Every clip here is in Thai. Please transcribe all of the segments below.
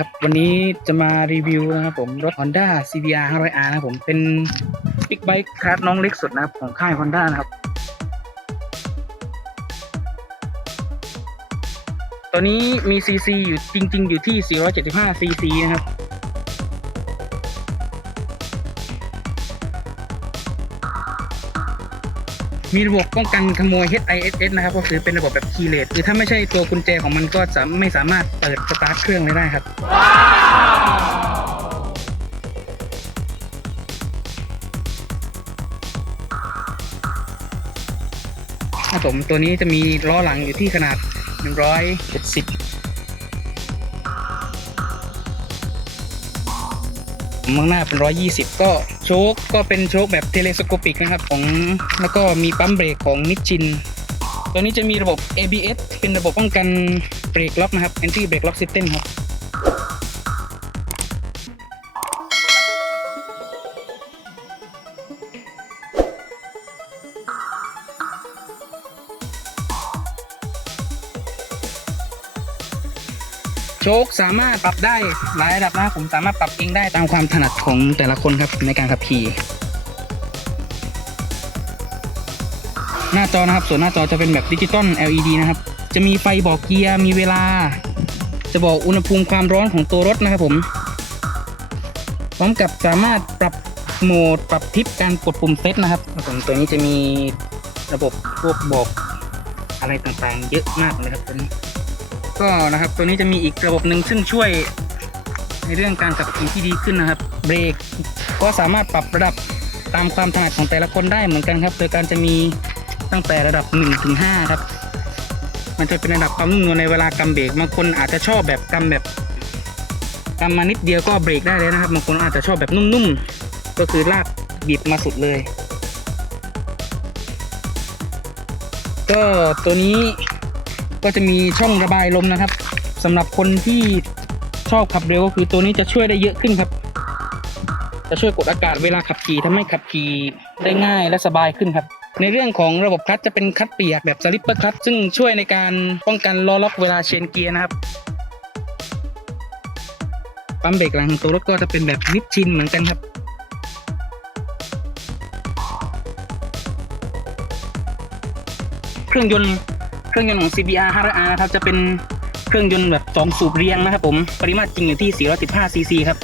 ครับวันนี้จะมารีวิวนะครับผมรถ Honda CBR 500R นะครับผมเป็นบิ๊กไบค์คลาสน้องเล็กสุดนะครับของค่าย Honda นะครับ ตอนนี้มีซีซีอยู่จริง ๆ อยู่ที่ 475ซีซีนะครับ มีระบบป้องกันขโมย HISS นะครับก็คือเป็นระบบแบบคีย์เลสคือถ้าไม่ใช่ตัวกุญแจของมันก็จะไม่สามารถเปิดสตาร์ทเครื่องเลยได้ครับ ครับผมตัวนี้จะมีล้อหลังอยู่ที่ขนาด 170 ข้างหน้าเป็น 120 ก็โชคก็เป็นโชคแบบเทเลสโคปิกนะครับของแล้วก็มีปั๊มเบรกของนิชชิน ตัวนี้จะมีระบบ ABS เป็นระบบป้องกันเบรกล็อกนะครับ Anti Brake Lock System ครับ ชคสามารถปรับได้หลายระดับนะครับผมสามารถปรับเองได้ตามความถนัดของแต่ละคนครับในการขับขี่ หน้าจอนะครับ ส่วนหน้าจอจะเป็นแบบดิจิตอล LED นะครับ จะมีไฟบอกเกียร์มีเวลา จะบอกอุณหภูมิความร้อนของตัวรถนะครับผม พร้อมกับสามารถปรับโหมดปรับทิศการกดปุ่มเซตนะครับครับผมตัวนี้จะมีระบบพวกบอกอะไรต่างๆ เยอะมากเลยครับตัวนี้ ก็นะครับตัวนี้จะมีอีกระบบหนึ่งซึ่งช่วยในเรื่องการขับขี่ที่ดีขึ้นนะครับ เบรกก็สามารถปรับระดับตามความถนัดของแต่ละคนได้เหมือนกันครับ โดยการจะมีตั้งแต่ระดับ1ถึง5ครับ มันจะเป็นระดับความนุ่มนวลในเวลากำเบรกบางคนอาจจะชอบแบบกำแบบกำมานิดเดียวก็เบรกได้เลยนะครับบางคนอาจจะชอบแบบนุ่มๆ ก็คือลากบีบมาสุดเลย ก็ตัวนี้ ก็จะมีช่องระบายลมนะครับสำหรับคนที่ชอบขับเร็วก็คือตัวนี้จะช่วยได้เยอะขึ้นครับ จะช่วยกดอากาศเวลาขับขี่ทำให้ขับขี่ได้ง่ายและสบายขึ้นครับ ในเรื่องของระบบคลัตช์จะเป็นคลัตช์เปียกแบบสลิปเปอร์คลัตช์ซึ่งช่วยในการป้องกันล้อล็อกเวลาเชนเกียร์นะครับปั๊มเบรกหลังของตัวรถก็จะเป็นแบบนิชชินเหมือนกันครับ เครื่องยนต์ รื่องยนต์ของ CBR 500R นะครับจะเป็นเครื่องยนต์แบบ 2 สูบเรียงนะครับผม ปริมาตรจริงอยู่ที่ 415 ซีซีครับ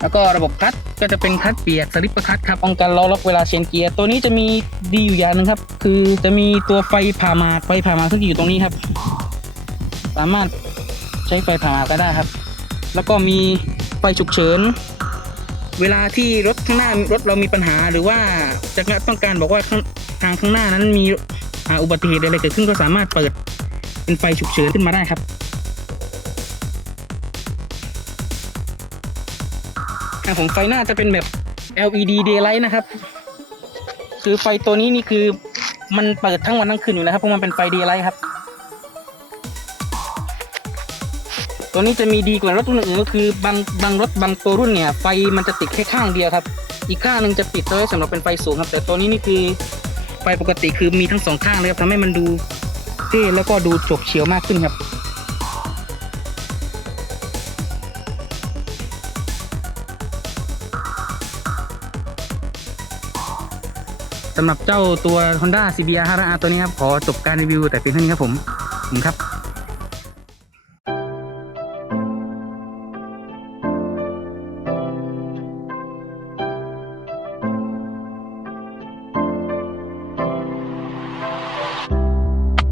แล้วก็ระบบคลัตช์ก็จะเป็นคลัตช์เปียกสลิปปร์คลัตครับป้องกันล้อล็อกเวลาเชนเกียร์ ตัวนี้จะมีดีอยู่อย่างหนึงครับ คือจะมีตัวไฟผ่ามาไฟผ่ามาซึ่งอยู่ตรงนี้ครับ สามารถใช้ไฟผ่ามาก็ได้ครับ แล้วก็มีไฟฉุกเฉิน เวลาที่รถข้างหน้ารถเรามีปัญหาหรือว่าจะต้องการบอกว่าทางข้างหน้านั้นมีอุบัติเหตุอะไรเกิดขึ้นก็สามารถเปิดเป็นไฟฉุกเฉินขึ้นมาได้ครับอ่าผมไฟหน้าจะเป็นแบบ LED daylight นะครับ คือไฟตัวนี้นี่คือมันเปิดทั้งวันทั้งคืนอยู่แล้วครับเพราะมันเป็นไฟ daylight ครับ ตัวนี้จะมีดีกว่ารถรุ่นอื่นก็คือบางบางรถบางตัวรุ่นเนี่ยไฟมันจะติดแค่ข้างเดียวครับ อีกข้างหนึ่งจะปิดเอาไว้สำหรับเป็นไฟสูงครับ แต่ตัวนี้นี่คือไฟปกติคือมีทั้งสองข้างเลยครับทำให้มันดูเท่แล้วก็ดูโฉบเฉียวมากขึ้นครับสำหรับเจ้าตัว Honda CBR 500R ตัวนี้ครับ ขอจบการรีวิวแต่เพียงเท่านี้ครับผมขอบคุณครับ